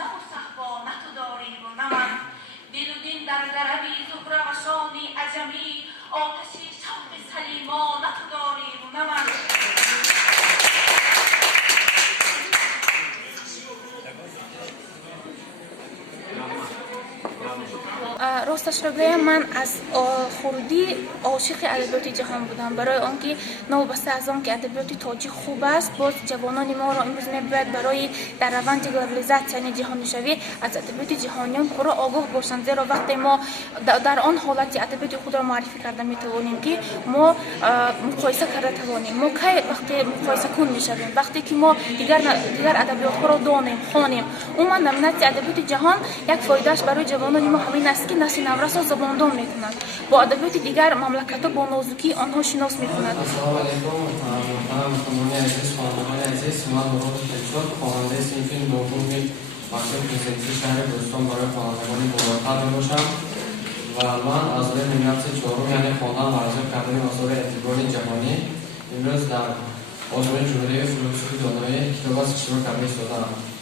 نه و صحبا نه تو داری و نه من. دل و دین در دربی زهره و شانی عجمی، آتشی شوق سلیما نه تو داری و نه من. راستش را بگویم من از خردی عاشق ادبیات جهان بودم، برای آنکه نوبسته از آنکه ادبیات تاجیک خوب است، باز جوانان ما را امروز می‌باید برای در روند گلوبالیزاسیون جهانی شوی از ادبیات جهانیان پورا آگاه باشند، زیرا وقتی ما در آن حالت ادبیات خود را معرفی کرده می‌توانیم که ما مقایسه کرده توانیم. ما وقتی مقایسه کن می‌شویم وقتی که ما دیگر ادبیات ها را دانیم، خوانیم. عموما نمونت ادبیات جهان یک فایدهش برای جوانان ما همین است که نسل نورس را زباندار می‌کنند، با ادبیات دیگر مملکت‌ها با نازکی آنها شناس می‌کنند. السلام علیکم مهمانی عزیز، خوانندگان عزیز، من مراد خیلشاد خواننده صنف نهم مکتب موسیقی شهر بوستون برای خوانندگان بلندتر میباشم و من از روی نمرات چهارم یعنی خواندن و عرضه کردن آثار ادیبان جهانی امروز در آزمون جمهوری فیلسوف دانایی کتاب از شروع کرده ایستاده‌ام.